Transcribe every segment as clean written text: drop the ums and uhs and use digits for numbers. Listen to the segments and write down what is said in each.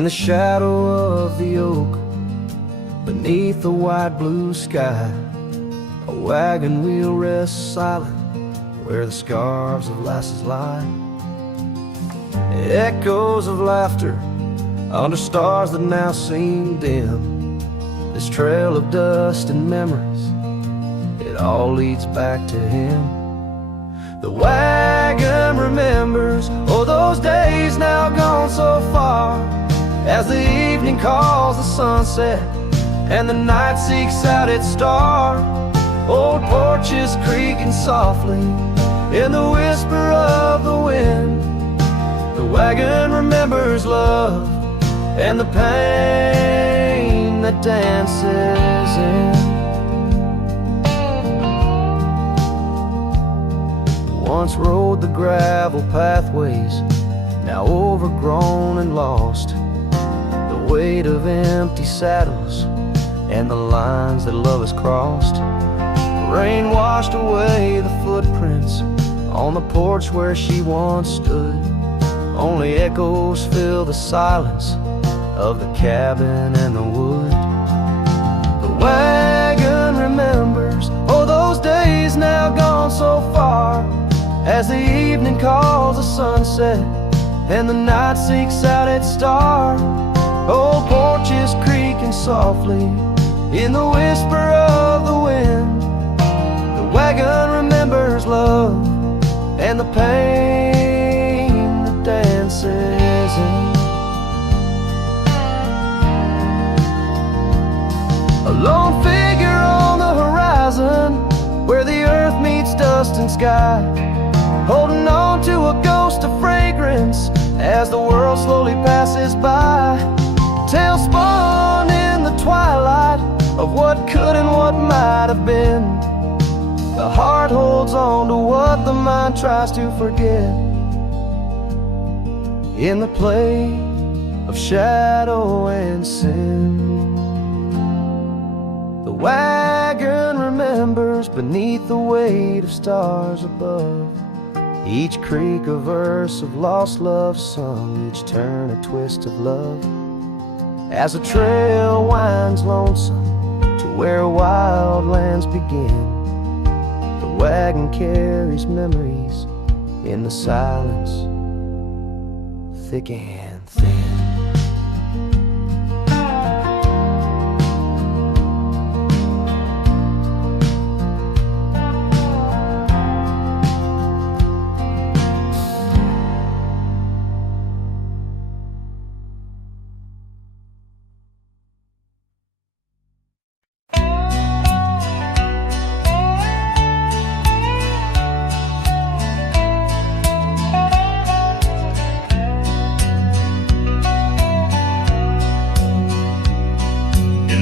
In the shadow of the oak, beneath the wide blue sky, a wagon wheel rests silent where the scarves of lasses lie. Echoes of laughter under stars that now seem dim. This trail of dust and memories, it all leads back to him. The wagon remembers, oh, those days now gone so far, as the evening calls the sunset and the night seeks out its star. Old porches creaking softly in the whisper of the wind. The wagon remembers love and the pain that dances in. Once rode the gravel pathways, now overgrown and lost. The weight of empty saddles and the lines that love has crossed. Rain washed away the footprints on the porch where she once stood. Only echoes fill the silence of the cabin and the wood. The wagon remembers, oh, those days now gone so far, as the evening calls the sunset and the night seeks out its star. Old porches creaking softly in the whisper of the wind. The wagon remembers love and the pain that dances in. A lone figure on the horizon where the earth meets dust and sky, holding on to a ghost of fragrance as the world slowly passes by. Tales spun in the twilight of what could and what might have been. The heart holds on to what the mind tries to forget. In the play of shadow and sin, the wagon remembers beneath the weight of stars above. Each creak a verse of lost love sung, each turn a twist of love. As the trail winds lonesome to where wild lands begin, the wagon carries memories in the silence, thick and thin.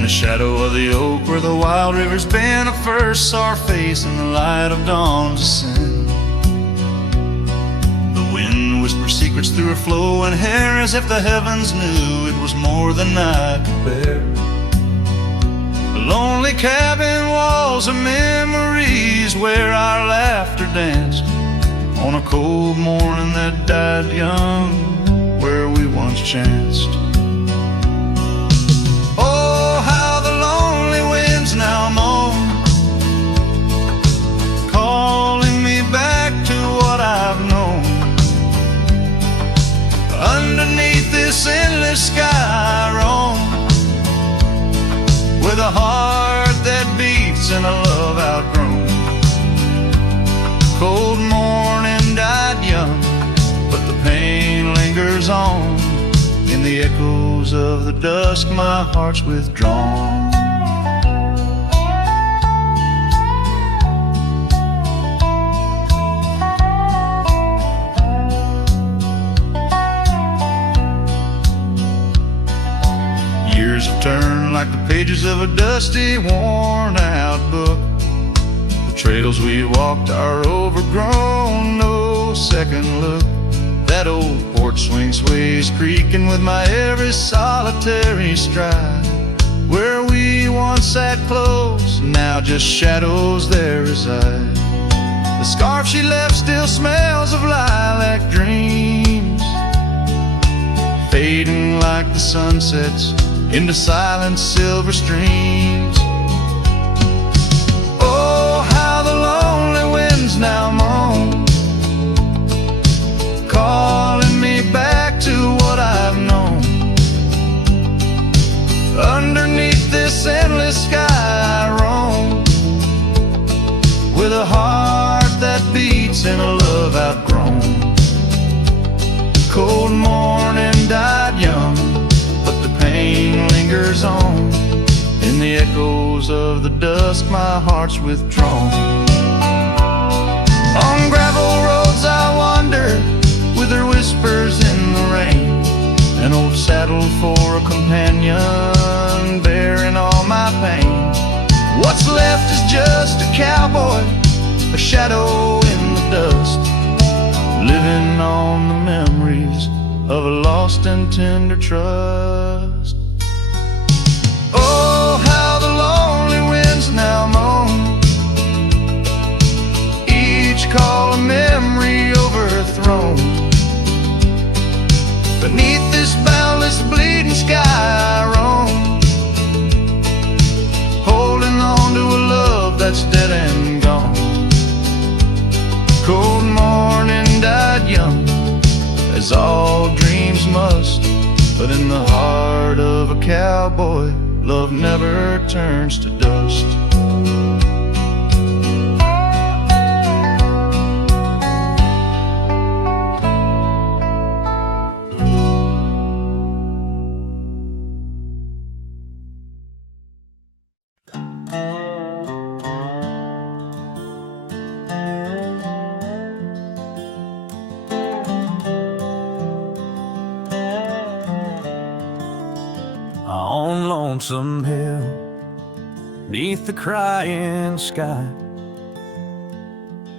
Shadow of the oak where the wild rivers bend, I first saw her face in the light of dawn's ascent. The wind whispered secrets through her flowing hair, as if the heavens knew it was more than I could bear. The lonely cabin walls of memories where our laughter danced on a cold morning that died young, where we once chanced. Now moan, calling me back to what I've known. Underneath this endless sky I roam, with a heart that beats and a love outgrown. Cold morning died young, but the pain lingers on. In the echoes of the dusk my heart's withdrawn. Turn like the pages of a dusty, worn-out book. The trails we walked are overgrown, no second look. That old porch swing sways creaking with my every solitary stride. Where we once sat close, now just shadows there reside. The scarf she left still smells of lilac dreams, fading like the sunsets into silent silver streams. Oh, how the lonely winds now moan, calling me back to what I've known. Underneath this endless sky I roam, with a heart that beats and a love outgrown. Cold morning died young, but the pain lingers on. In the echoes of the dusk my heart's withdrawn. On gravel roads I wander, with her whispers in the rain. An old saddle for a companion, bearing all my pain. What's left is just a cowboy, a shadow in the dust, living on the memories of a lost and tender trust. Oh, how the lonely winds now moan, each call a memory overthrown. Beneath this boundless bleeding sky I roam, holding on to a love that's dead and gone. Cold morning died young, as all dreams must, but in the heart of a cowboy, love never turns to dust. On Lonesome Hill, neath the crying sky,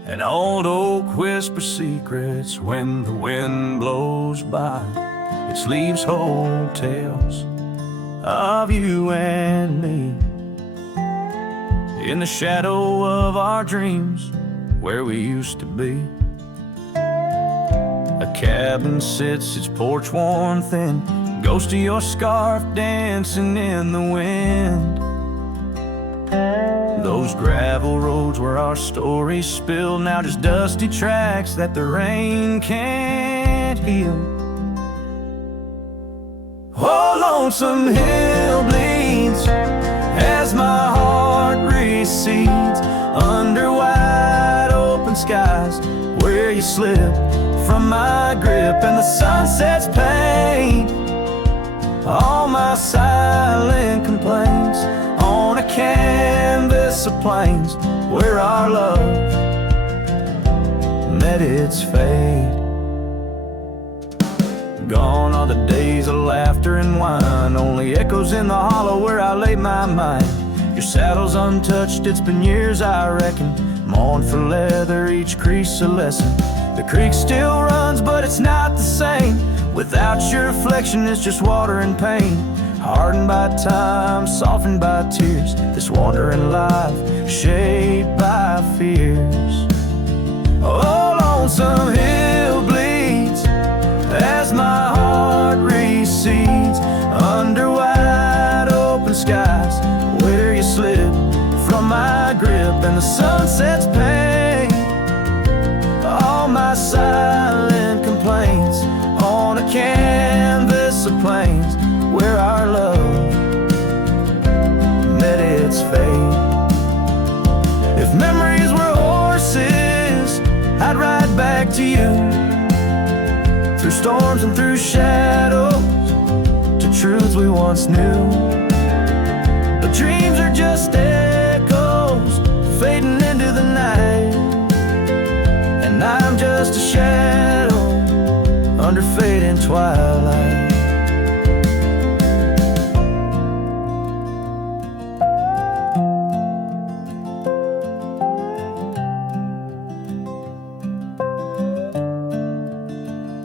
an old oak whispers secrets when the wind blows by. Its leaves hold tales of you and me, in the shadow of our dreams, where we used to be. A cabin sits, its porch worn thin, ghost of your scarf dancing in the wind. Those gravel roads where our stories spill, now just dusty tracks that the rain can't heal. Oh, Lonesome Hill bleeds as my heart recedes, under wide open skies where you slip from my grip, and the sunset's pain all my silent complaints on a canvas of plains where our love met its fate. Gone are the days of laughter and wine, only echoes in the hollow where I lay my mind. Your saddle's untouched, it's been years I reckon, mourn for leather, each crease a lesson. The creek still runs, but it's not the same. Without your reflection, it's just water and pain. Hardened by time, softened by tears, this wandering life shaped by fears. Oh, Lonesome Hill bleeds as my heart recedes, under wide open skies where you slip from my grip, and the sunset's pain all my silent complaints on a canvas of plains where our love met its fate. If memories were horses, I'd ride back to you, through storms and through shadows, to truths we once knew. But dreams are just echoes fading into the night, and I'm just a shadow under fading twilight.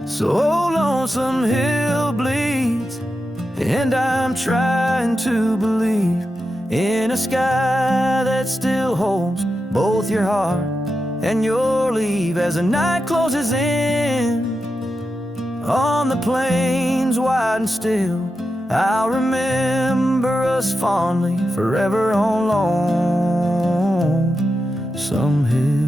So Lonesome Hill bleeds, and I'm trying to believe in a sky that still holds both your heart and your leave. As the night closes in on the plains wide and still. I'll remember us fondly forever on Lonesome Hill.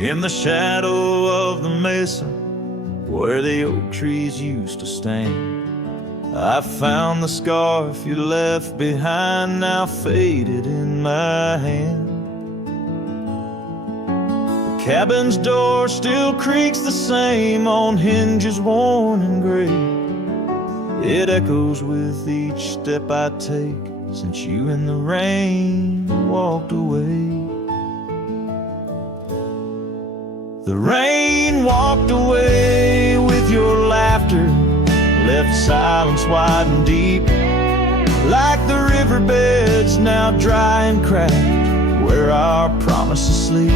In the shadow of the mesa, where the oak trees used to stand, I found the scarf you left behind, now faded in my hand. The cabin's door still creaks the same on hinges worn and gray. It echoes with each step I take since you in the rain walked away. The rain walked away with your laughter, left silence wide and deep, like the riverbeds now dry and cracked, where our promises sleep.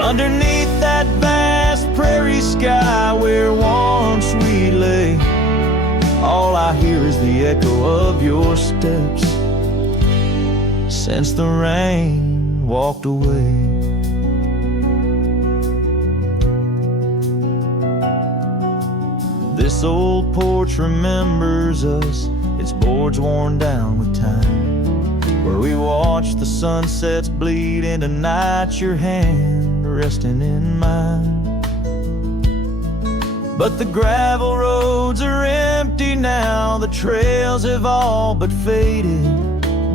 Underneath that vast prairie sky where once we lay, all I hear is the echo of your steps since the rain walked away. This old porch remembers us, its boards worn down with time, where we watched the sunsets bleed into night, your hand resting in mine. But the gravel roads are empty now, the trails have all but faded,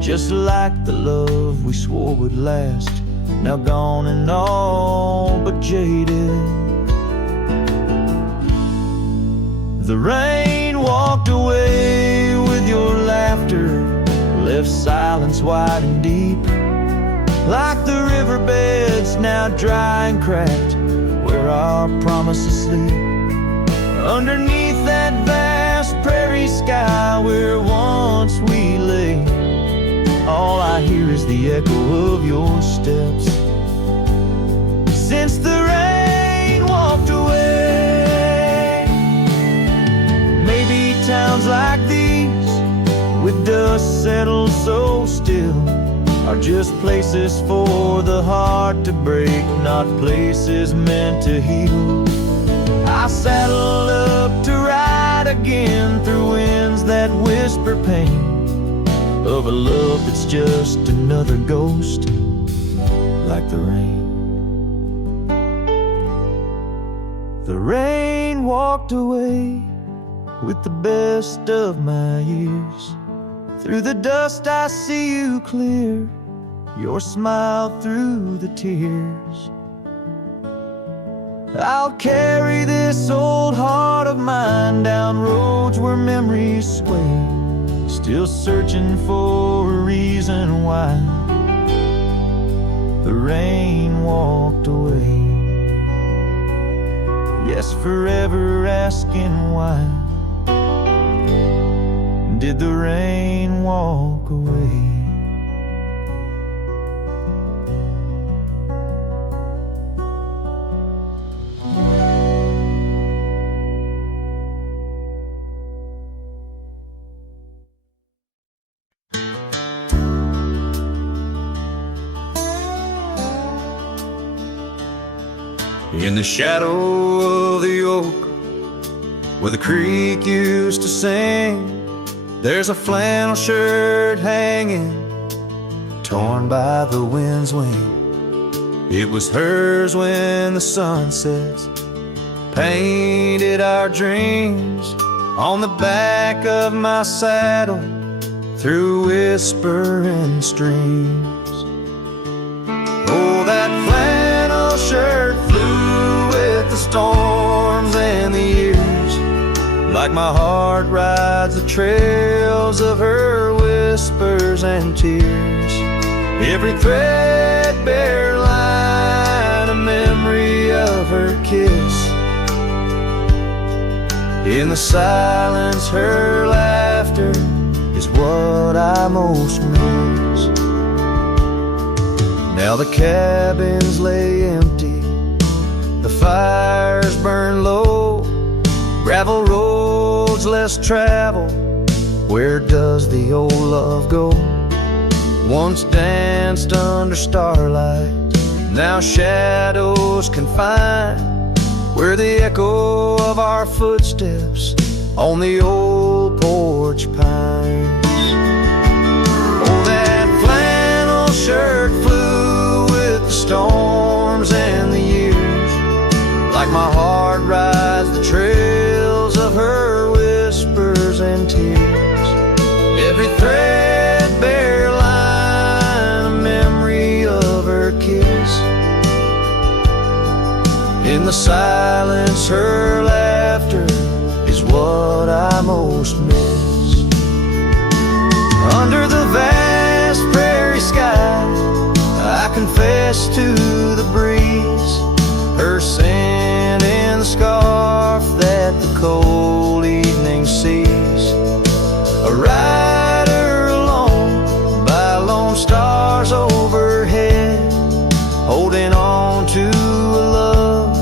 just like the love we swore would last, now gone and all but jaded. The rain walked away with your laughter, left silence wide and deep, like the riverbeds now dry and cracked, where our promises sleep. Underneath that vast prairie sky where once we lay, all I hear is the echo of your steps since the rain walked away. Maybe towns like these, with dust settled so still, are just places for the heart to break, not places meant to heal. I saddle up to ride again through winds that whisper pain of a love that's just another ghost, like the rain. The rain walked away with the best of my years. Through the dust I see you clear, your smile through the tears. I'll carry this old heart of mine down roads where memories sway, still searching for a reason why the rain walked away. Yes, forever asking why did the rain walk away? In the shadow of the oak, where the creek used to sing, there's a flannel shirt hanging, torn by the wind's wing. It was hers when the sunsets painted our dreams on the back of my saddle through whispering streams. Oh, that flannel shirt flew with the storms and the years, like my heart rides the trails of her whispers and tears. Every threadbare line, a memory of her kiss. In the silence, her laughter is what I most miss. Now the cabins lay empty, the fires burn low, gravel roads less traveled. Where does the old love go? Once danced under starlight, now shadows confine, where the echo of our footsteps on the old porch pines. Oh, that flannel shirt flew with the storms and the years, like my heart rides the trails of her whispers and tears. Every threadbare line, a memory of her kiss. In the silence, her laughter is what I most miss. Under the vast prairie sky, I confess to the breeze, her scent in the scarf that the cold evening sees. A rider alone by lone stars overhead, holding on to a love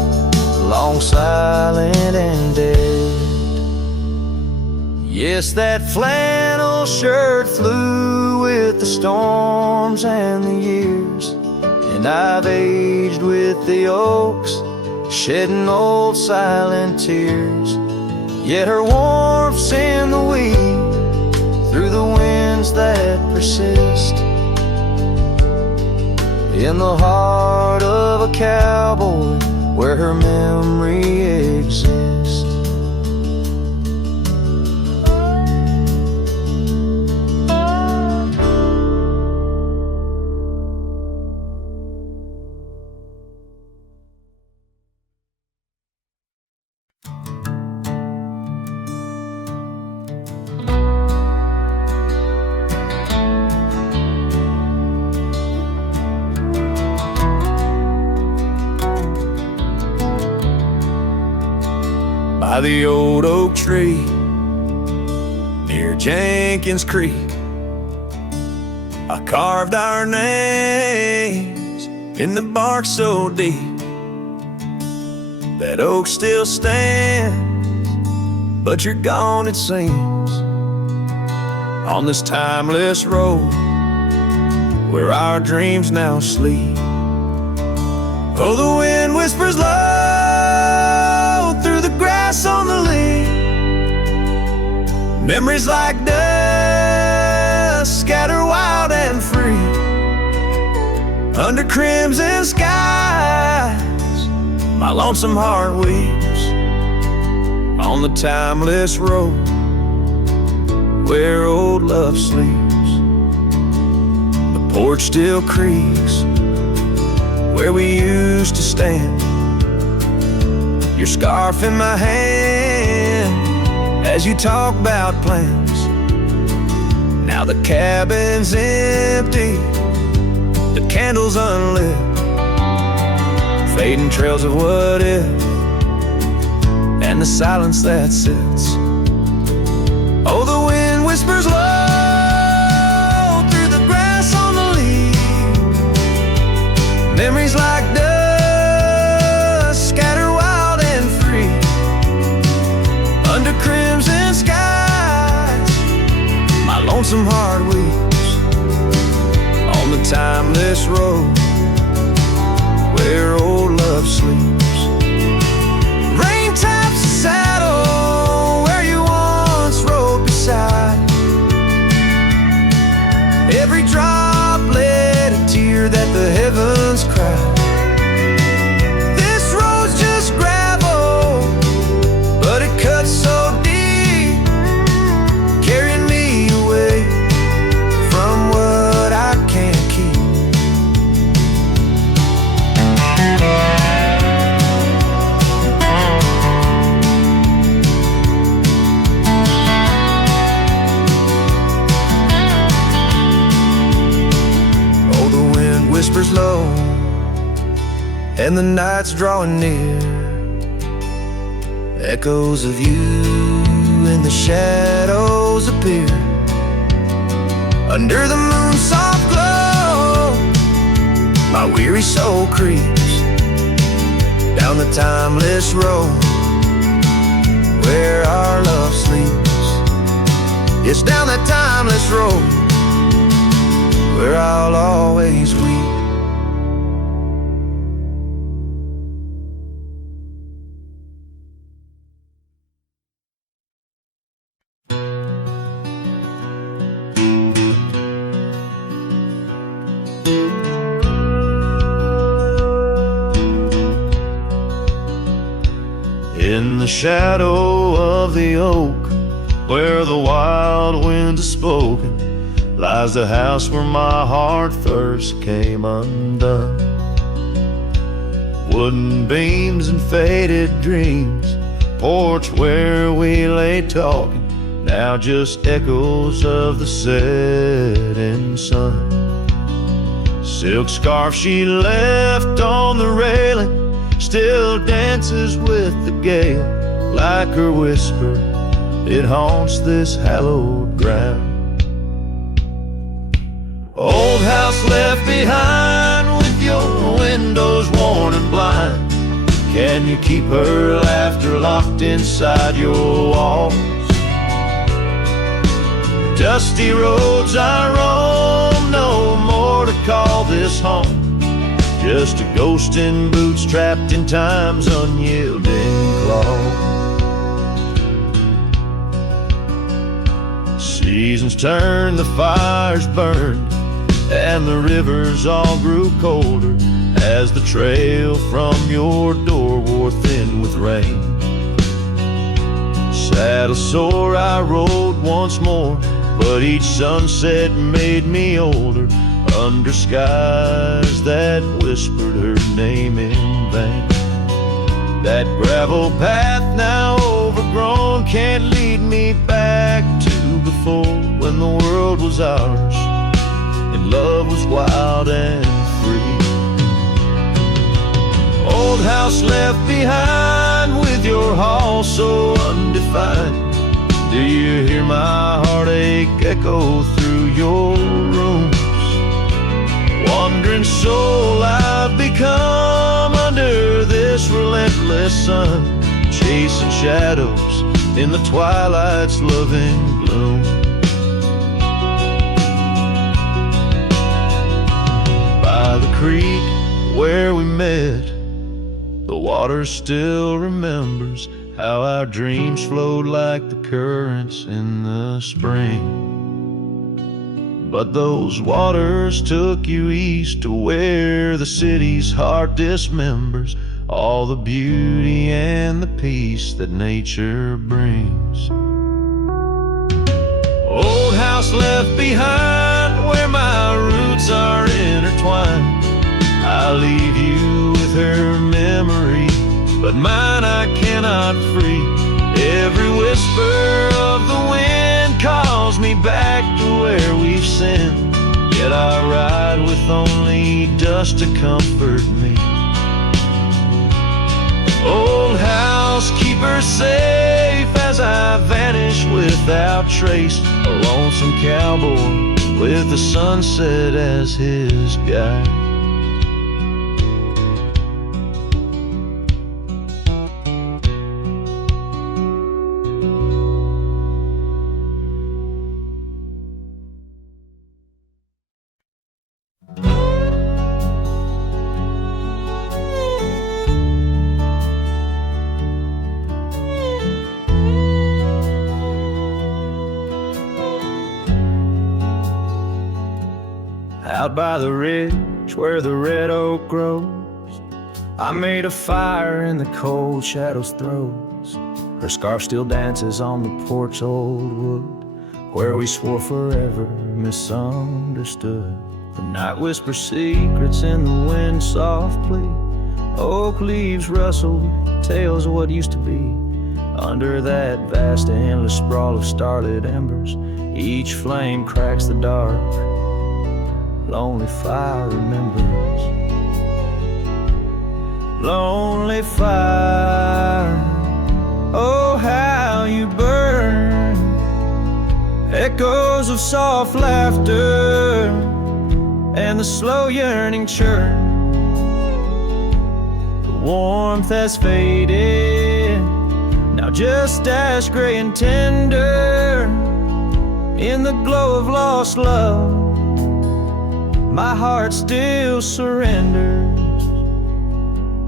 long silent and dead. Yes, that flannel shirt flew with the storms and the years, and I've aged with the oaks, shedding old silent tears. Yet her warmth's in the weed, through the winds that persist, in the heart of a cowboy where her memory exists. By the old oak tree near Jenkins Creek, I carved our names in the bark so deep. That oak still stands, but you're gone it seems, on this timeless road where our dreams now sleep. Oh, the wind whispers low through the grass on the lea, memories like dust scatter wild and free. Under crimson skies, my lonesome heart weeps, on the timeless road where old love sleeps. The porch still creaks where we used to stand, your scarf in my hand as you talk about plans. Now the cabin's empty, the candles unlit, fading trails of what if, and the silence that sits. Oh, the wind whispers low through the grass on the lea, memories like dust scatter wild and free. Under crimson skies, my lonesome heart weeps, on the timeless road where old love sleeps. Rain taps the saddle where you once rode beside, every droplet a tear that the heavens cried. This road's just gravel, but it cuts so deep, carrying me away from what I can't keep. Oh, the wind whispers low, and the night's drawing near. Echoes of you in the shadows appear, Under the moon's soft glow, my weary soul creeps down the timeless road where our love sleeps. It's down that timeless road where I'll always weep. In the shadow of the oak, where the wild wind has spoken, lies the house where my heart first came undone. Wooden beams and faded dreams, porch where we lay talking, now just echoes of the setting sun. Silk scarf she left on the railing still dances with the gale. Like her whisper, it haunts this hallowed ground. Old house left behind with your windows worn and blind. Can you keep her laughter locked inside your walls? Dusty roads I roam, no more to call this home. Just a ghost in boots trapped in time's unyielding claw. Seasons turned, the fires burned, and the rivers all grew colder as the trail from your door wore thin with rain. Saddle sore I rode once more, but each sunset made me older, under skies that whispered her name in vain. That gravel path now overgrown can't lead me back to before, when the world was ours and love was wild and free. Old house left behind with your hall so undefined. Do you hear my heartache echo through your rooms? Wandering soul I've become under this relentless sun, chasing shadows in the twilight's loving gloom. By the creek where we met, the water still remembers how our dreams flowed like the currents in the spring. But those waters took you east to where the city's heart dismembers all the beauty and the peace that nature brings. Old house left behind where my roots are intertwined. I leave you with her memory, but mine I cannot free. Every whisper of the wind calls me back to where we've sinned, yet I ride with only dust to comfort me. Old house, keep her safe as I vanish without trace, a lonesome cowboy with the sunset as his guide. Out by the ridge where the red oak grows, I made a fire in the cold shadow's throes. Her scarf still dances on the porch old wood, where we swore forever, misunderstood. The night whispers secrets in the wind softly. Oak leaves rustle, tales of what used to be. Under that vast endless sprawl of starlit embers, each flame cracks the dark. Lonely fire remembers. Lonely fire, oh how you burn. Echo echoes of soft laughter and the slow yearning churn. The warmth has faded, now just ash gray and tender. In the glow of lost love, my heart still surrenders.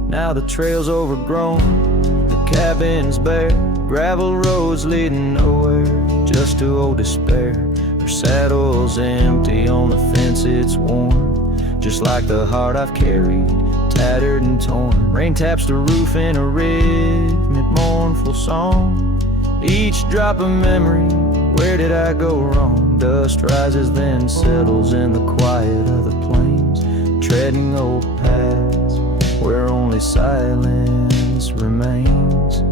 Now the trail's overgrown, the cabin's bare, gravel roads leading nowhere, just to old despair. Her saddle's empty, on the fence it's worn, just like the heart I've carried, tattered and torn. Rain taps the roof in a rhythmic, mournful song. Each drop of memory, where did I go wrong? Dust rises then settles in the quiet of the plains, treading old paths where only silence remains.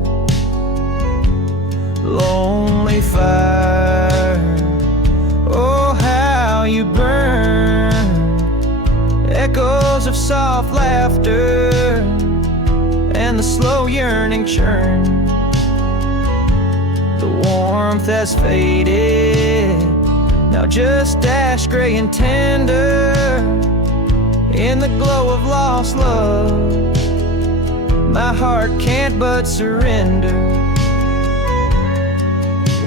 Lonely fire, oh how you burn. Echoes of soft laughter and the slow yearning churn. The warmth has faded, now just ash gray and tender. In the glow of lost love, my heart can't but surrender.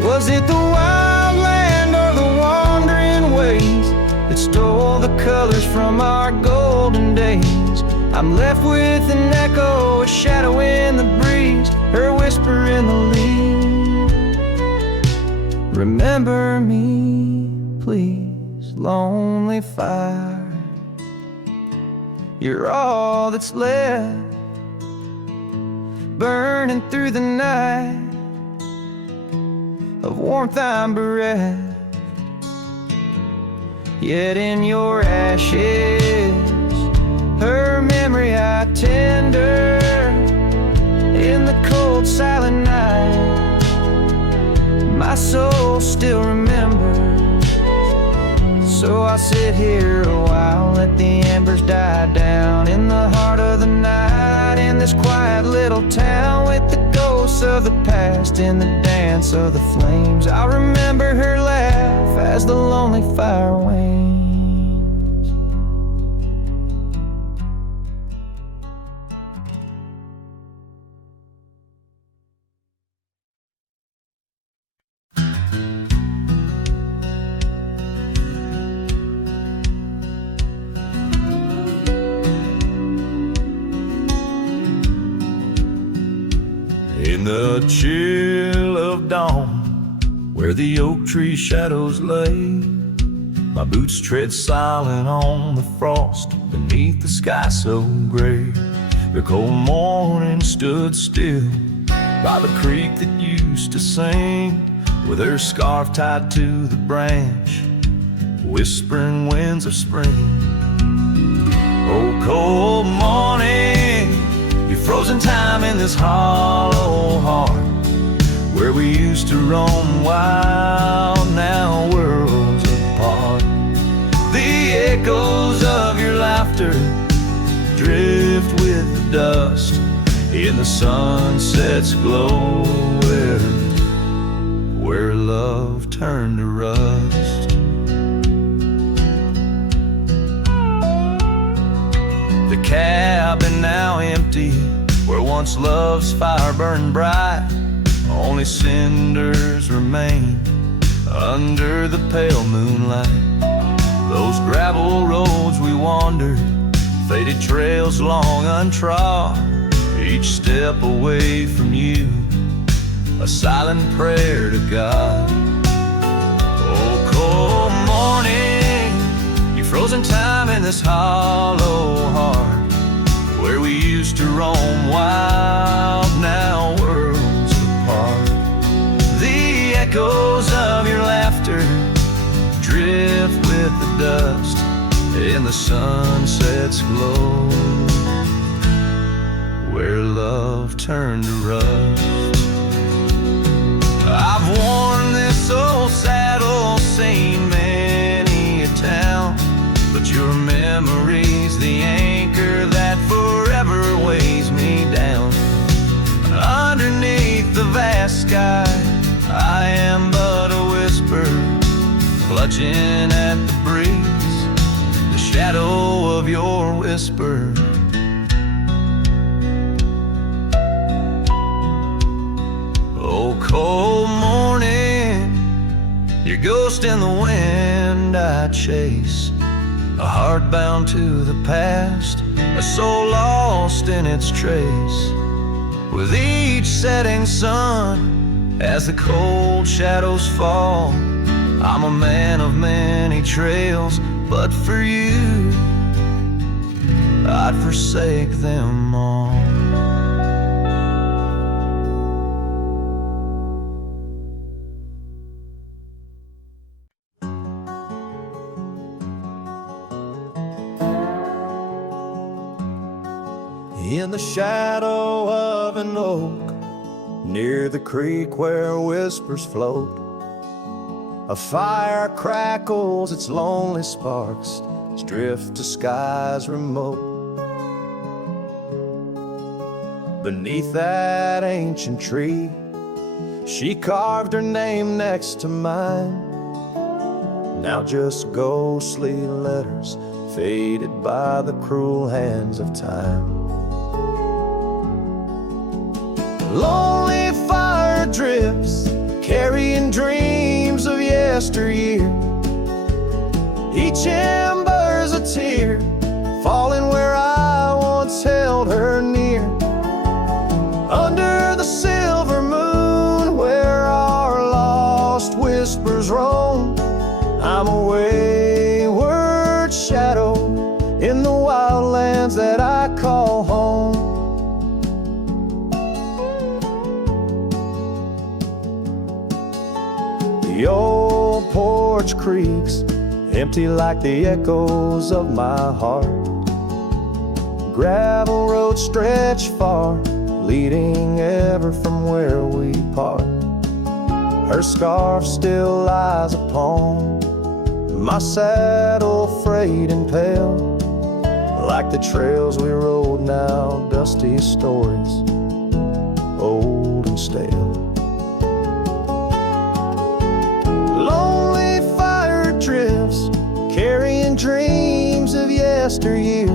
Was it the wild land or the wandering ways that stole the colors from our golden days? I'm left with an echo, a shadow in the breeze, her whisper in the leaves. Remember me, please, lonely fire. You're all that's left, burning through the night. Of warmth I'm bereft, yet in your ashes, her memory I tender. In the cold silent night, my soul still remembers. So I sit here a while, let the embers die down. In the heart of the night, in this quiet little town, with the ghosts of the past in the dance of the flames, I remember her laugh as the lonely fire wanes. In the chill of dawn, where the oak tree shadows lay, my boots tread silent on the frost beneath the sky so gray. The cold morning stood still by the creek that used to sing, with her scarf tied to the branch, whispering winds of spring. Oh, cold morning, you frozen time in this hollow heart, where we used to roam wild, now worlds apart. The echoes of your laughter drift with the dust in the sunset's glow, where love turned to rust. The cabin now empty, where once love's fire burned bright, only cinders remain under the pale moonlight. Those gravel roads we wandered, faded trails long untrod, each step away from you, a silent prayer to God. Oh, cold morning, you frozen time in this hollow heart, where we used to roam wild, now worlds apart. The echoes of your laughter drift with the dust in the sunset's glow, where love turned to rust. I've worn this old saddle, seen many a town, but your memory's the anchor that forever weighs me down. Underneath the vast sky, I am but a whisper, clutching at the breeze, the shadow of your whisper. Oh, cold morning, your ghost in the wind I chase, a heart bound to the past, a soul lost in its trace. With each setting sun, as the cold shadows fall, I'm a man of many trails, but for you, I'd forsake them all. In the shadow of an oak, near the creek where whispers float, a fire crackles its lonely sparks as drift to skies remote. Beneath that ancient tree, she carved her name next to mine. Now just ghostly letters faded by the cruel hands of time. Lonely fire drifts, carrying dreams of yesteryear. Each ember's a tear, falling where I once held her near. Under the silver moon, where our lost whispers roam, I'm a wayward shadow in the wildlands that I call home. The old porch creaks, empty like the echoes of my heart. Gravel roads stretch far, leading ever from where we part. Her scarf still lies upon my saddle, frayed and pale, like the trails we rode now, dusty stories, old and stale. Lonely fire drifts, carrying dreams of yesteryear.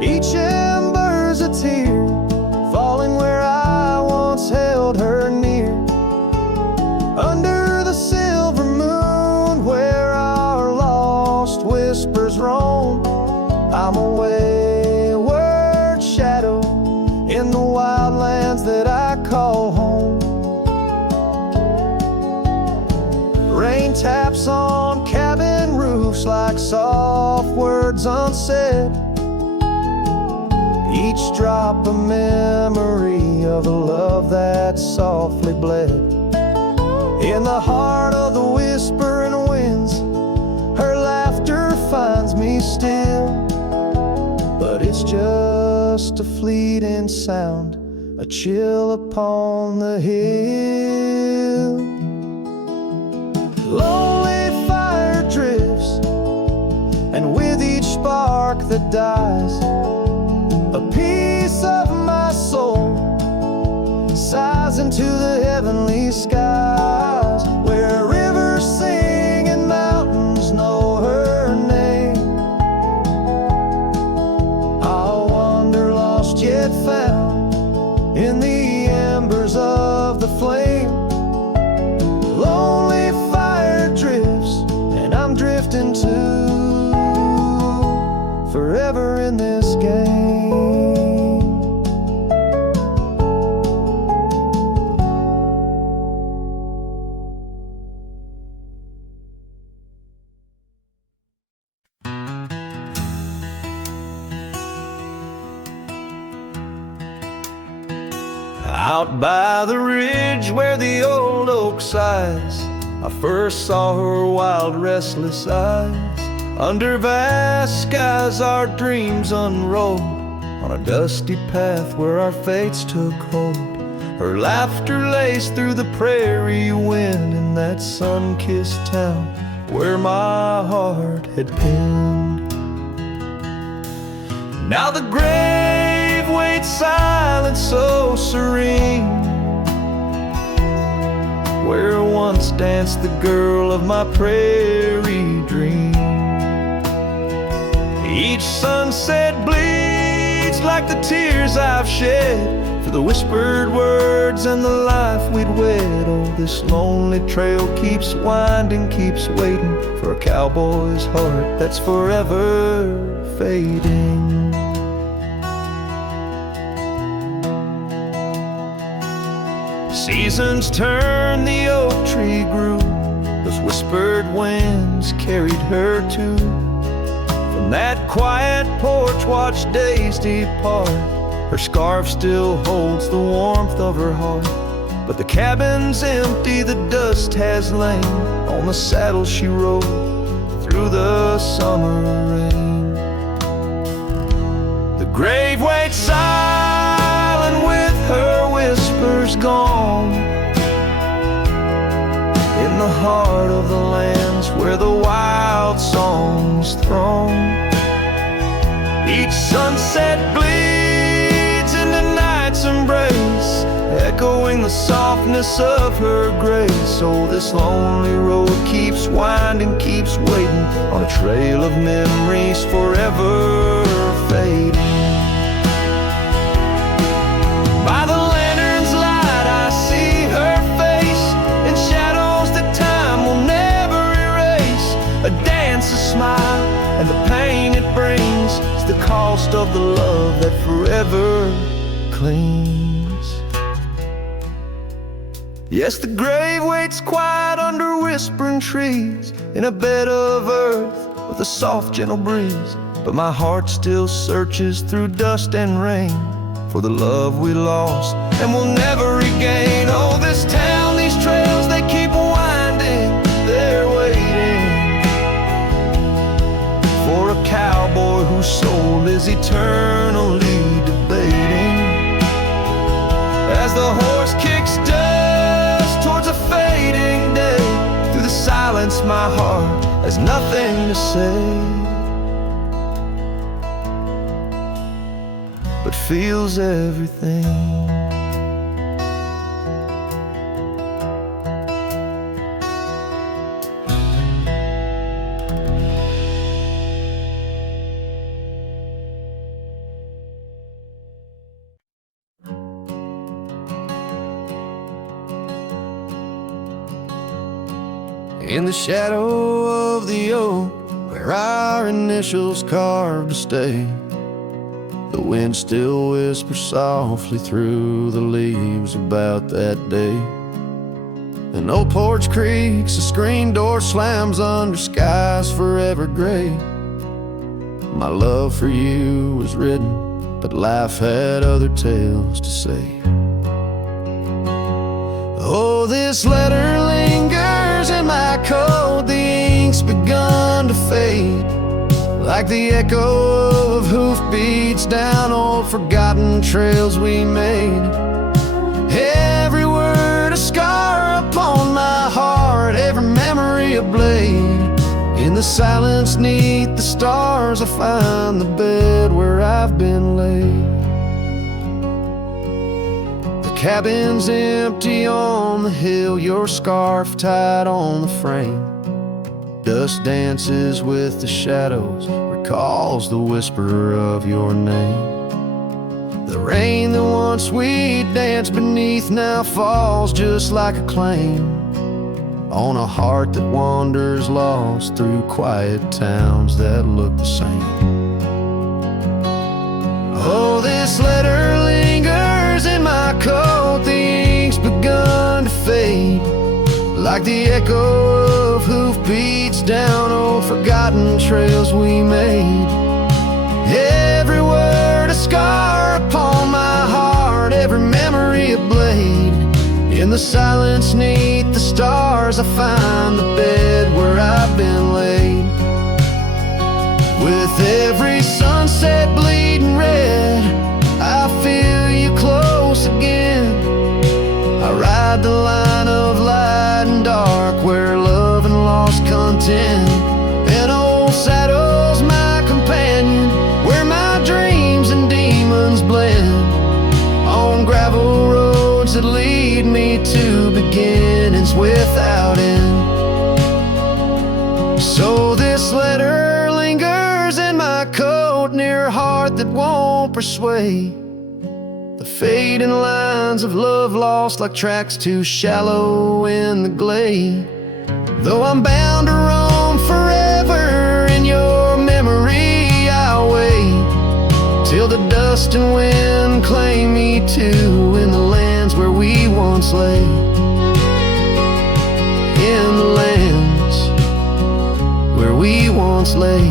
Each ember's a tear, falling where I once held her near. Under the silver moon, where our lost whispers roam, I'm a wayward shadow in the wildlands that I call home. Rain taps on cabin roofs like soft words unsaid, each drop a memory of the love that softly bled. In the heart of the whispering winds, her laughter finds me still, but it's just a fleeting sound, a chill upon the hill. Lonely fire drifts, and with each spark that dies, a piece of my soul sighs into the heavenly skies, where rivers sing and mountains know her name. I'll wander lost yet found in the embers of the flame. Lonely fire drifts, and I'm drifting too, forever in this game. Out by the ridge where the old oak sighs, I first saw her wild, restless eyes. Under vast skies our dreams unrolled, on a dusty path where our fates took hold. Her laughter laced through the prairie wind in that sun-kissed town where my heart had pinned. Now the grave waits silent, so serene, where once dance, the girl of my prairie dream. Each sunset bleeds like the tears I've shed for the whispered words and the life we'd wed. Oh, this lonely trail keeps winding, keeps waiting for a cowboy's heart that's forever fading. Seasons turn, the oak tree grew, those whispered winds carried her too. From that quiet porch, watch days depart. Her scarf still holds the warmth of her heart. But the cabin's empty, the dust has lain on the saddle she rode through the summer rain. The grave waits silent with her whispers gone, in the heart of the lands where the wild songs throng. Each sunset bleeds into night's embrace, echoing the softness of her grace. Oh, this lonely road keeps winding, keeps waiting on a trail of memories forever fading. By the lantern's light I see her face, in shadows that time will never erase. A dance, a smile, and the pain it brings is the cost of the love that forever clings. Yes, the grave waits quiet under whispering trees, in a bed of earth with a soft gentle breeze. But my heart still searches through dust and rain for the love we lost and will never regain. Oh, this town, these trails, they keep winding, they're waiting for a cowboy whose soul is eternally debating. As the horse kicks dust towards a fading day, through the silence my heart has nothing to say, but feels everything. In the shadow of the oak, where our initials carved to stay, the wind still whispers softly through the leaves about that day. An old porch creaks, a screen door slams under skies forever gray. My love for you was written, but life had other tales to say. Oh, this letter lingers in my coat, the ink's begun to fade, like the echo of hoofbeats down old forgotten trails we made. Every word a scar upon my heart, every memory a blade. In the silence neath the stars I find the bed where I've been laid. The cabin's empty on the hill, your scarf tied on the frame. Dust dances with the shadows, recalls the whisper of your name. The rain that once we danced beneath now falls just like a claim on a heart that wanders lost through quiet towns that look the same. Oh, this letter lingers in my coat, the ink's begun to fade, like the echo of hoofbeats down old forgotten trails we made. Every word a scar upon my heart, every memory a blade. In the silence neath the stars I find the bed where I've been laid. With every sunset bleeding red, I feel you close again. I ride the line of light and dark, where love and lost content. An old saddle's my companion, where my dreams and demons blend. On gravel roads that lead me to beginnings without end. or sway. The fading lines of love lost like tracks too shallow in the glade. Though I'm bound to roam forever in your memory, I'll wait till the dust and wind claim me too in the lands where we once lay. In the lands where we once lay,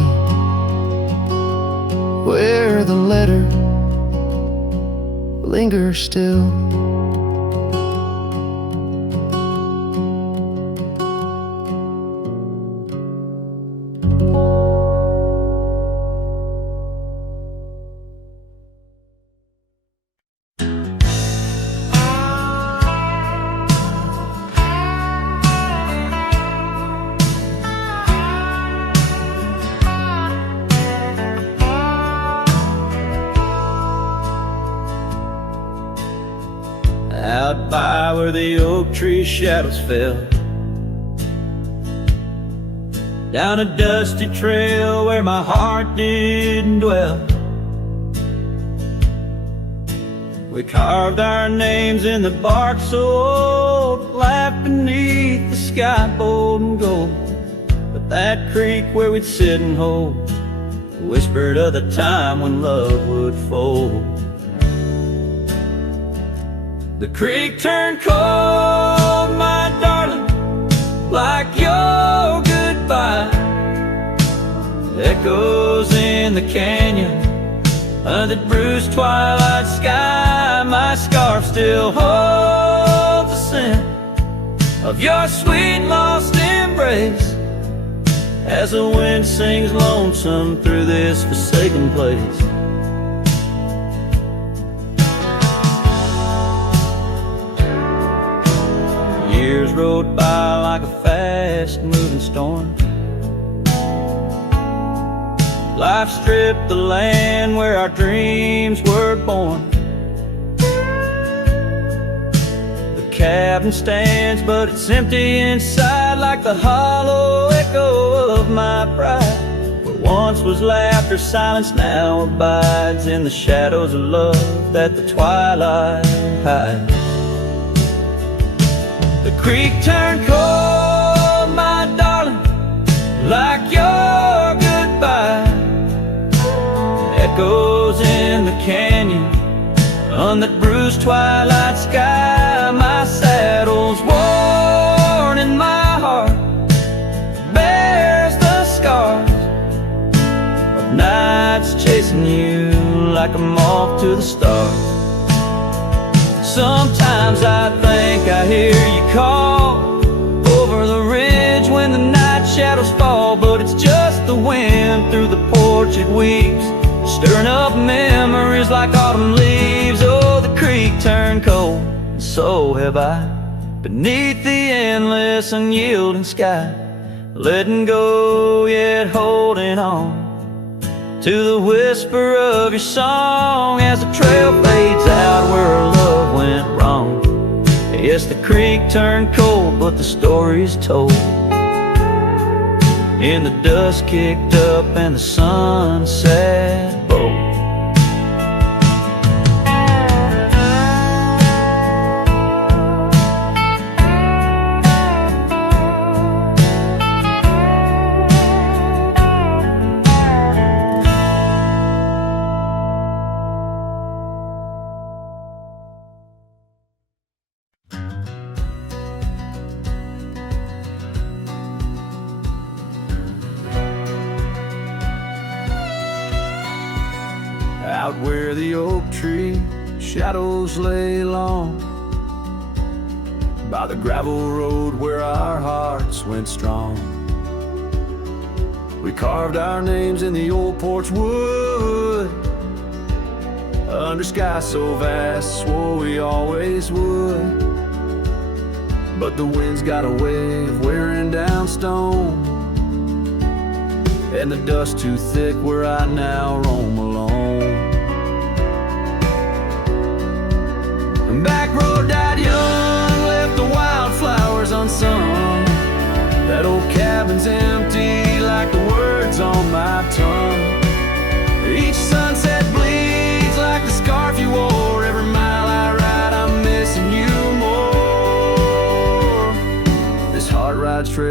where the letter lingers still. Out by where the oak tree shadows fell, down a dusty trail where my heart didn't dwell, we carved our names in the bark so old, laughed beneath the sky bold and gold. But that creek where we'd sit and hold whispered of the time when love would fold. The creek turned cold, my darling, like your goodbye. Echoes in the canyon of that bruised twilight sky. My scarf still holds the scent of your sweet lost embrace as the wind sings lonesome through this forsaken place. Years rode by like a fast-moving storm. Life stripped the land where our dreams were born. The cabin stands, but it's empty inside, like the hollow echo of my pride. What once was laughter, silence now abides in the shadows of love that the twilight hides. The creek turned cold, my darling, like your goodbye. Echoes in the canyon on that bruised twilight sky. My saddle's worn and my heart bears the scars of nights chasing you like a moth to the stars. Sometimes I think I hear you call over the ridge when the night shadows fall, but it's just the wind through the porch it weeps, stirring up memories like autumn leaves. Oh, the creek turned cold, and so have I, beneath the endless unyielding sky, letting go yet holding on to the whisper of your song as the trail fades out where our love went wrong. Yes, the creek turned cold, but the story's told in the dust kicked up and the sunset bold. Out where the oak tree shadows lay long, by the gravel road where our hearts went strong, we carved our names in the old porch wood, under sky so vast, swore we always would. But the wind's got a way of wearing down stone, and the dust too thick where I now roam alone. Back road died young, left the wildflowers unsung. That old cabin's empty like the words on my tongue. Each sunset bleeds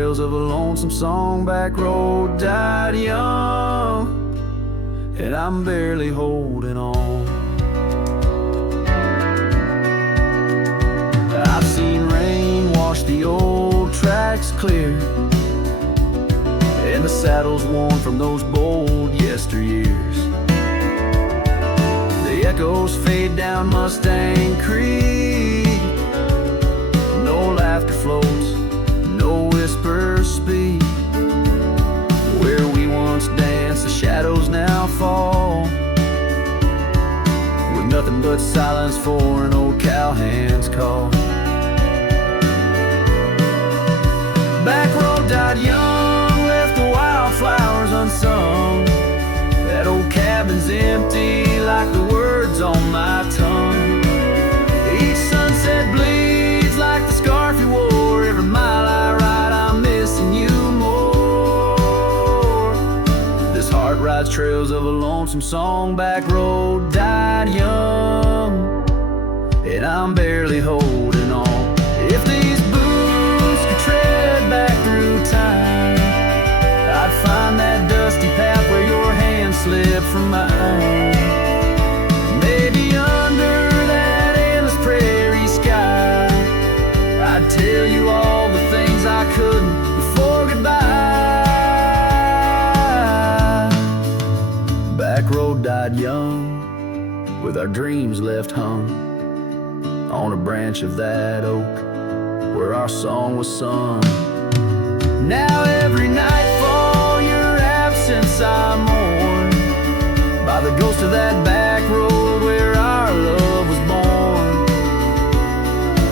trails of a lonesome song. Back road died young, and I'm barely holding on. I've seen rain wash the old tracks clear, and the saddles worn from those bold yesteryears. The echoes fade down Mustang Creek. No laughter floats, no whispers speak. Where we once danced, the shadows now fall, with nothing but silence for an old cowhand's call. Back road died young, left the wildflowers unsung. That old cabin's empty like the words on my tongue. Each sunset bleeds like the scarf you wore. Every mile I ride, I'm missing you more. This heart rides trails of a lonesome song. Back road died young, and I'm barely holding on. If these boots could tread back through time, I'd find that dusty path where your hand slipped from mine. Maybe under that endless prairie sky, I'd tell you all the things I couldn't before goodbye. Back road died young, with our dreams left hung on a branch of that oak where our song was sung. Now every nightfall, your absence I mourn, by the ghost of that back road where our love was born.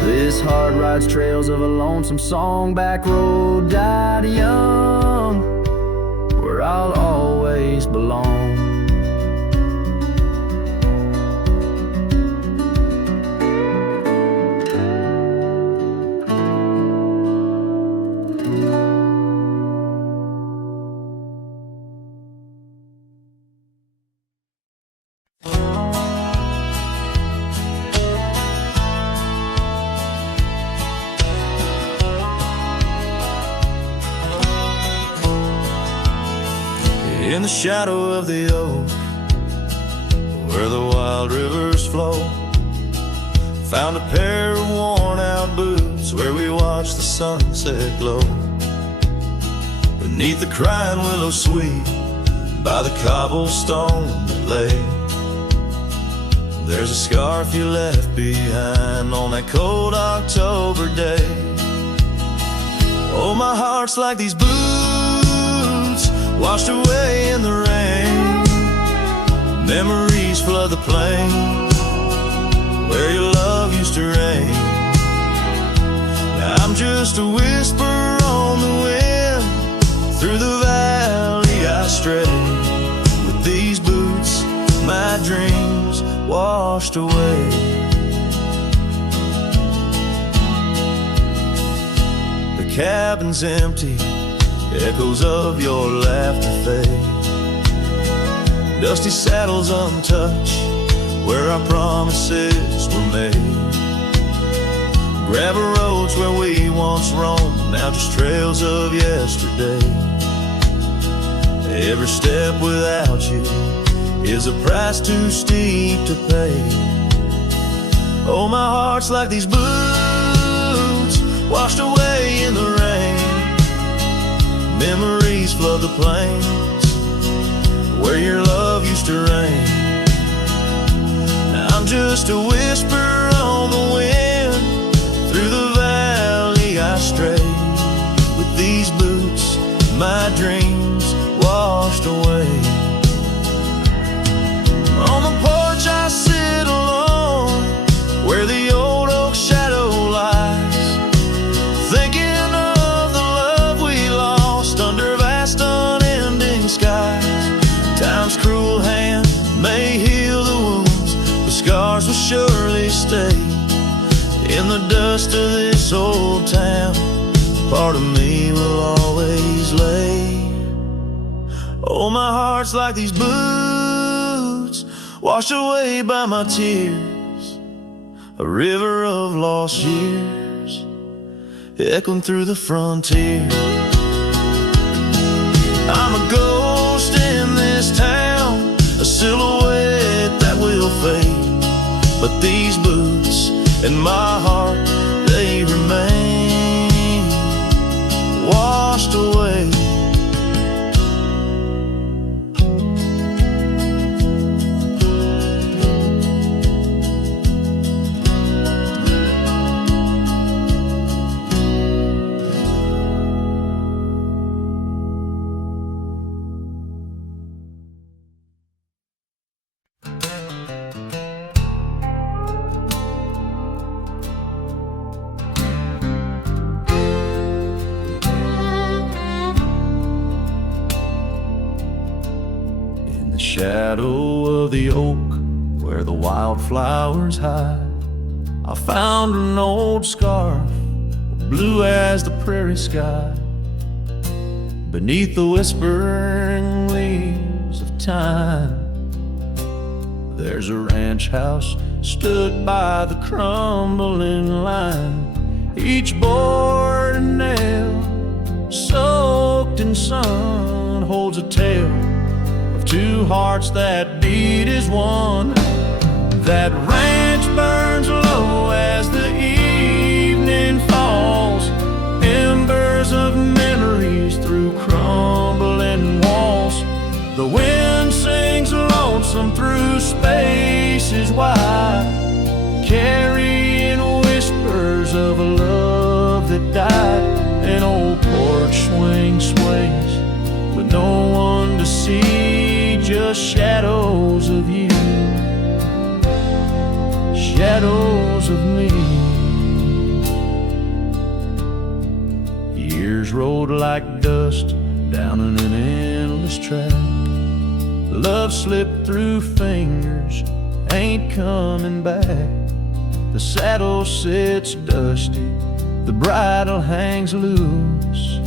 This heart rides trails of a lonesome song. Back road died young, where I'll always belong. In the shadow of the oak, where the wild rivers flow, found a pair of worn-out boots where we watched the sunset glow. Beneath the crying willow sweet, by the cobblestone that lay, there's a scarf you left behind on that cold October day. Oh, my heart's like these boots, washed away in the rain. Memories flood the plain where your love used to reign. Now I'm just a whisper on the wind, through the valley I stray. With these boots, my dreams washed away. The cabin's empty, echoes of your laughter fade. Dusty saddles untouched, where our promises were made. Gravel roads where we once roamed, now just trails of yesterday. Every step without you is a price too steep to pay. Oh, my heart's like these boots, washed away in the rain. Memories flood the plains where your love used to reign. Now I'm just a whisper on the wind, through the valley I stray. With these boots, my dreams washed away. On the porch I sit alone, where the old oak shadow lies, thinking of the love we lost under vast unending skies. Time's cruel hand may heal the wounds, but scars will surely stay. In the dust of this old town, part of me will always lay. Oh, my heart's like these boots, washed away by my tears, a river of lost years, echoing through the frontier. I'm a ghost in this town, a silhouette that will fade, but these boots and my heart, they remain washed away. Shadow of the oak where the wildflowers hide, I found an old scarf, blue as the prairie sky. Beneath the whispering leaves of time, there's a ranch house stood by the crumbling line, each board and nail soaked in sun holds a tale, two hearts that beat as one. That ranch burns low as the evening falls, embers of memories through crumbling walls. The wind sings lonesome through spaces wide, carrying whispers of a love that died. An old porch swing sways with no one to see, just shadows of you, shadows of me. Years rolled like dust down in an endless track. Love slipped through fingers, ain't coming back. The saddle sits dusty, the bridle hangs loose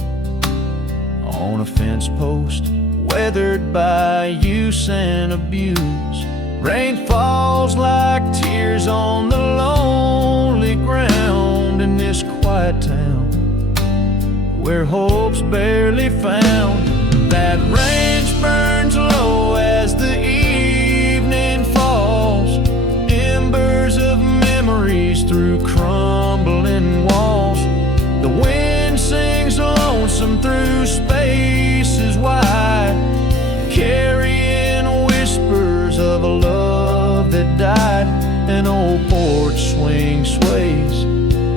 on a fence post, weathered by use and abuse. Rain falls like tears on the lonely ground in this quiet town where hope's barely found. That ranch burns low as the evening falls, embers of memories through crumbling walls. The wind sings lonesome through spaces wide, carrying whispers of a love that died. An old porch swing sways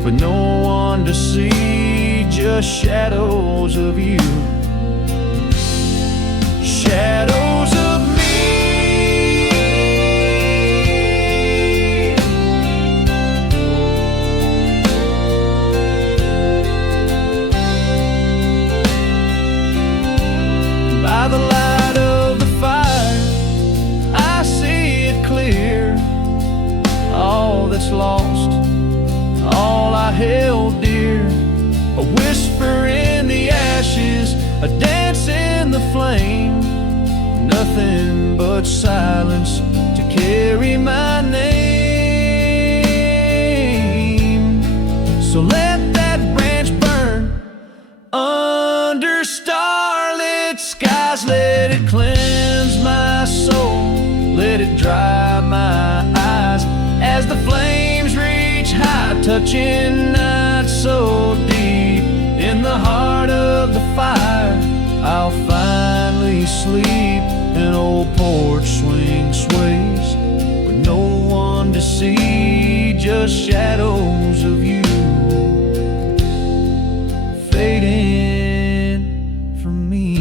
with no one to see, just shadows of you, shadows of me. By the light of the fire, I see it clear. All that's lost, all I held dear. A whisper in the ashes, a dance in the flame. Nothing but silence to carry my name. So let that branch burn under starlit skies. Let it cleanse my soul, let it dry my eyes as the flames reach high, touching night so deep. In the heart of the fire, I'll finally sleep. An old porch swing sways with no one to see, just shadows of you fading from me.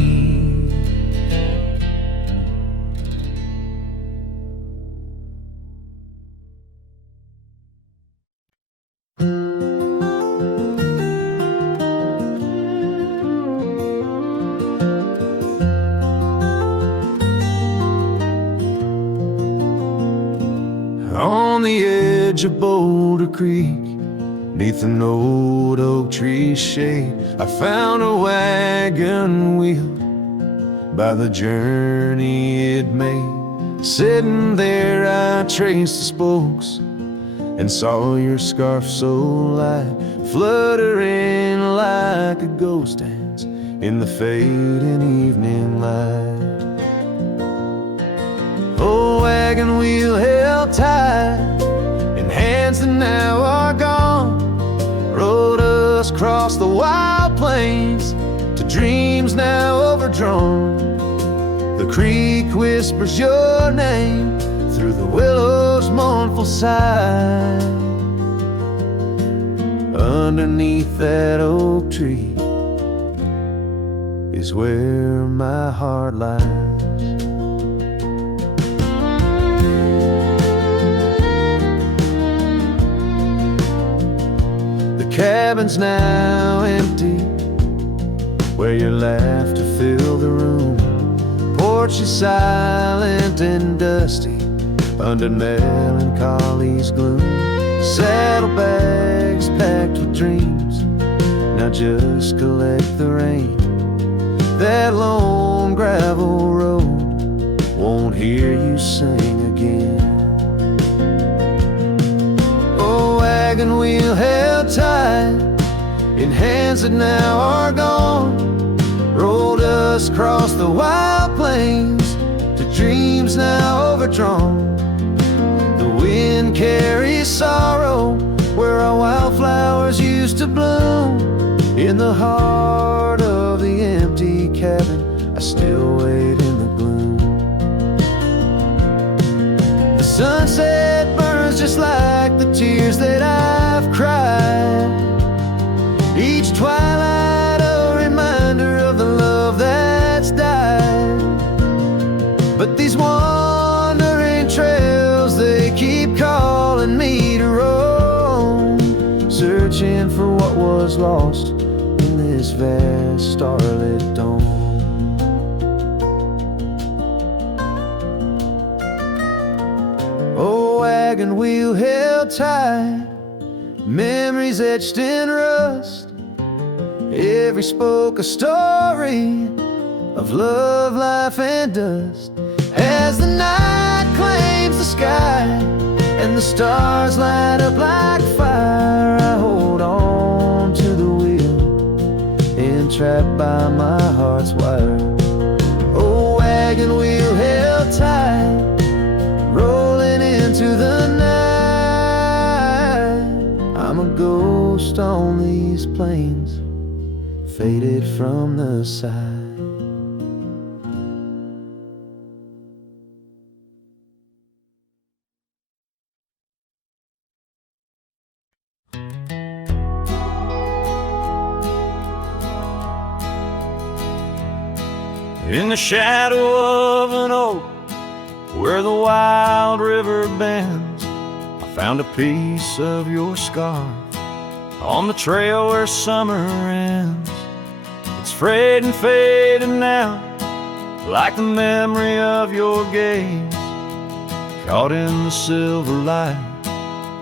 On the edge of Boulder Creek, neath an old oak tree shade, I found a wagon wheeled by the journey it made. Sitting there I traced the spokes and saw your scarf so light, fluttering like a ghost dance in the fading evening light. Old wagon wheel held tight in hands that now are gone, rode us across the wild plains to dreams now overdrawn. The creek whispers your name through the willow's mournful sigh. Underneath that oak tree is where my heart lies. The cabin's now empty, where your laughter filled the room. Porch is silent and dusty under melancholy's gloom. Saddlebags packed with dreams now just collect the rain. That lone gravel road won't hear you sing again. Oh, wagon wheel held tight in hands that now are gone, rolled us across the wild plains to dreams now overdrawn. The wind carries sorrow where our wildflowers used to bloom. In the heart of the empty cabin, I still wait in the gloom. The sunset burns just like the tears that I've cried. Each twilight a reminder of the love that's died. But these wandering trails, they keep calling me to roam, searching for what was lost in this vast starlit dome. Oh, wagon wheel held tight, memories etched in rust. Every spoke a story of love, life, and dust. As the night claims the sky and the stars light up like fire, I hold on to the wheel, entrapped by my heart's wire. Oh, wagon wheel held tight, rolling into the night. I'm a ghost on these plains, faded from the side. In the shadow of an oak, where the wild river bends, I found a piece of your scar on the trail where summer ends. It's frayed and faded now, like the memory of your gaze, caught in the silver light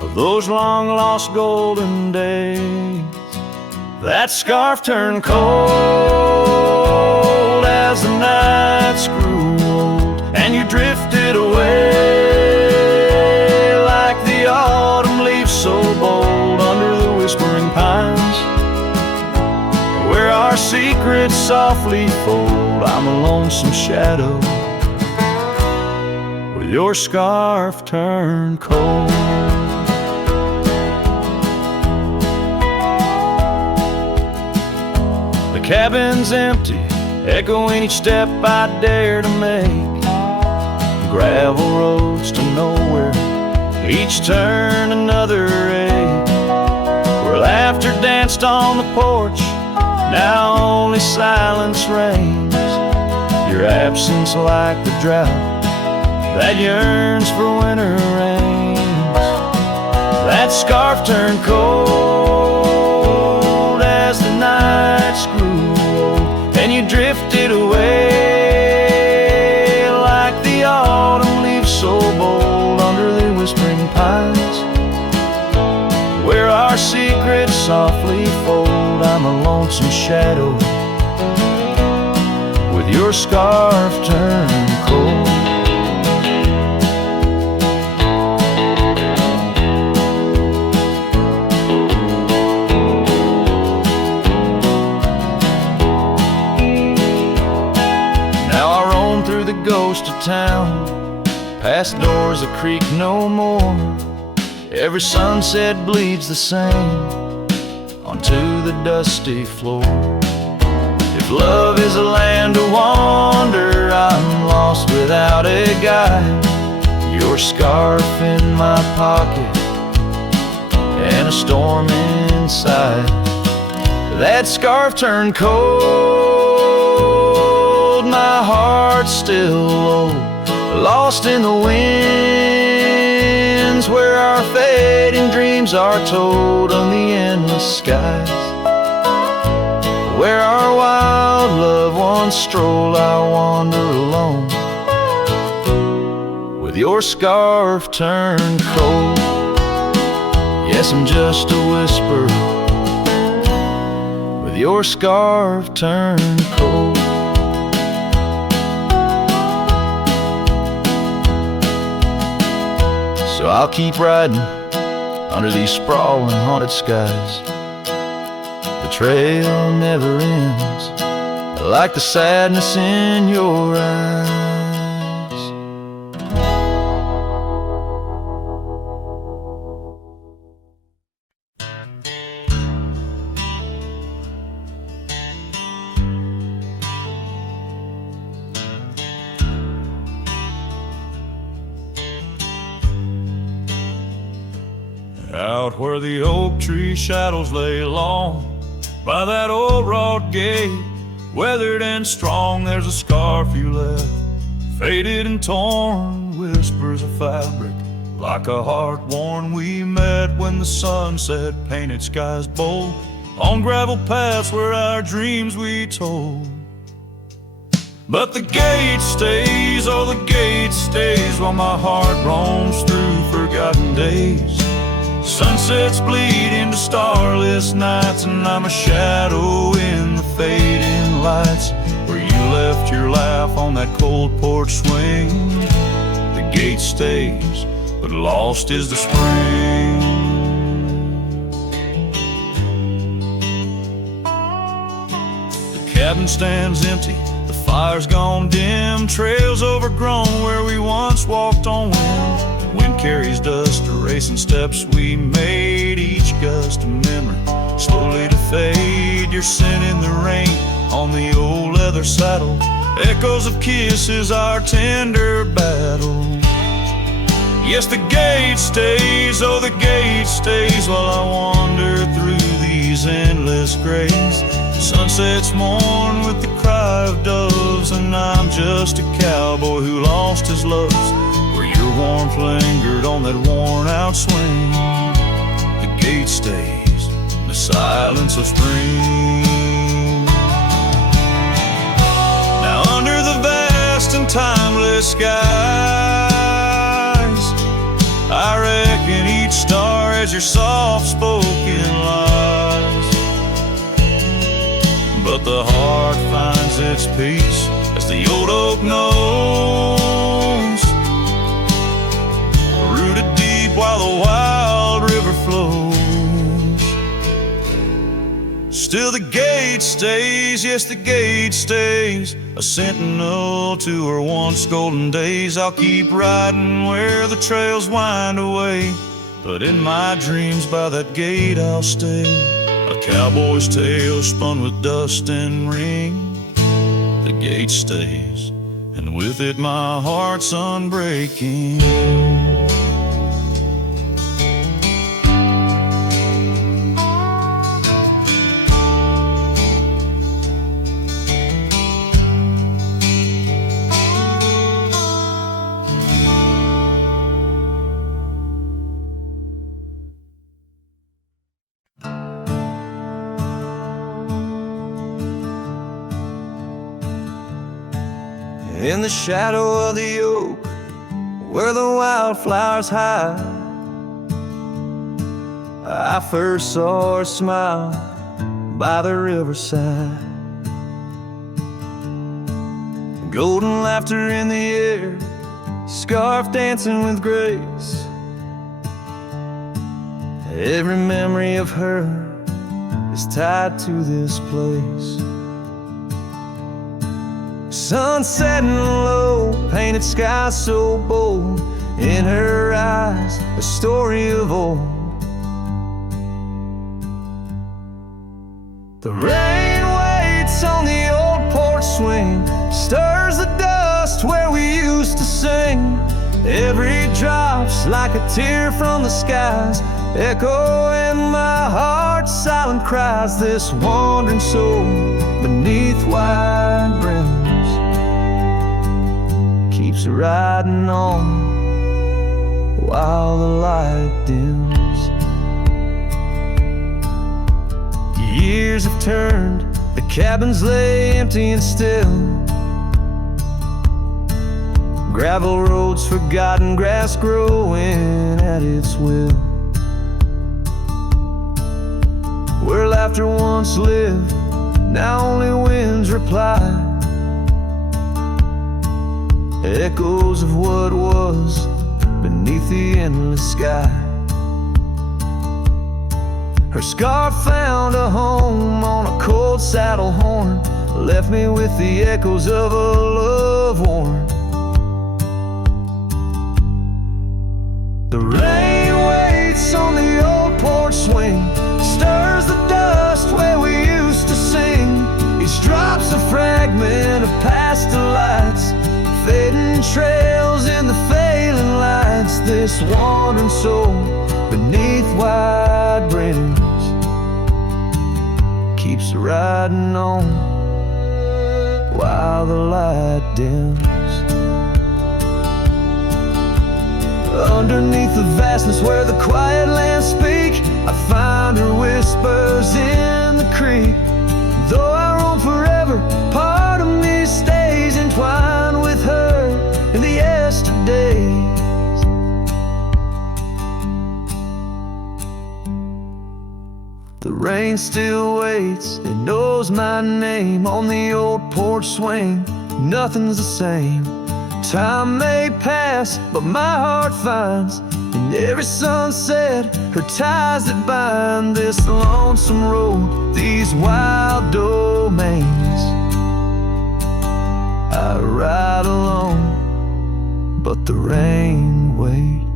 of those long lost golden days. That scarf turned cold as the nights grew old, and you drifted away like the autumn leaves so bold under the whispering pines, where our secrets softly fold. I'm a lonesome shadow with your scarf turned cold. The cabin's empty, echoing each step I dare to make. Gravel roads to nowhere, each turn another ache. Where laughter danced on the porch, now only silence reigns. Your absence like the drought that yearns for winter rains. That scarf turned cold as the nights grew old, and you drifted away like the autumn leaves so bold under the whispering pines, where our secrets softly fold. I'm a lonesome shadow with your scarf turned cold. ghost of town, past doors that creak no more. Every sunset bleeds the same onto the dusty floor. If love is a land to wander, I'm lost without a guide. Your scarf in my pocket and a storm inside. That scarf turned cold, my heart's still low, lost in the winds where our fading dreams are told on the endless skies. Where our wild loved ones stroll, I wander alone, with your scarf turned cold. Yes, I'm just a whisper, with your scarf turned cold. So I'll keep riding under these sprawling haunted skies. The trail never ends, like the sadness in your eyes. Out where the oak tree shadows lay long, by that old wrought gate, weathered and strong, there's a scarf you left, faded and torn, whispers of fabric, like a heart worn. We met when the sunset painted skies bold, on gravel paths where our dreams we told. But the gate stays, oh the gate stays, while my heart roams through forgotten days. Sunsets bleed into starless nights, and I'm a shadow in the fading lights, where you left your laugh on that cold porch swing. The gate stays, but lost is the spring. The cabin stands empty, the fire's gone dim, trails overgrown where we once walked on wind. Wind carries dust, erasing steps we made, each gust a memory, slowly to fade. Your scent in the rain on the old leather saddle, echoes of kisses, our tender battle. Yes, the gate stays, oh the gate stays, while I wander through these endless grays. Sunsets mourn with the cry of doves, and I'm just a cowboy who lost his loves, where your warmth lingered on that worn-out swing. The gate stays in the silence of spring. Now under the vast and timeless skies, I reckon each star has your soft-spoken lies. But the heart finds its peace, as the old oak knows, rooted deep while the wild river flows. Still the gate stays, yes the gate stays, a sentinel to her once golden days. I'll keep riding where the trails wind away, but in my dreams by that gate I'll stay. A cowboy's tale spun with dust and ring. The gate stays, and with it my heart's unbreaking. In the shadow of the oak, where the wildflowers hide, I first saw her smile by the riverside. Golden laughter in the air, scarf dancing with grace. Every memory of her is tied to this place. sun setting low, painted sky so bold, in her eyes a story of old. The rain waits on the old porch swing, stirs the dust where we used to sing. Every drop's like a tear from the skies, echo in my heart, silent cries. This wandering soul beneath wide brims keeps riding on while the light dims. Years have turned, the cabins lay empty and still. Gravel roads forgotten, grass growing at its will. Where laughter once lived, now only winds reply. Echoes of what was beneath the endless sky. Her scarf found a home on a cold saddle horn, left me with the echoes of a love worn. The rain waits on the old porch swing, stirs the dust where we used to sing. Each drop's a fragment of past delights, fading trails in the failing lights. This wandering soul beneath wide brims keeps riding on while the light dims. Underneath the vastness where the quiet lands speak, I find her whispers in the creek. Though I roam forever, part of me stays entwined with her in the yesterdays. The rain still waits, it knows my name. On the old porch swing, nothing's the same. Time may pass, but my heart finds in every sunset her ties that bind. This lonesome road, these wild domains, I ride alone, but the rain waits.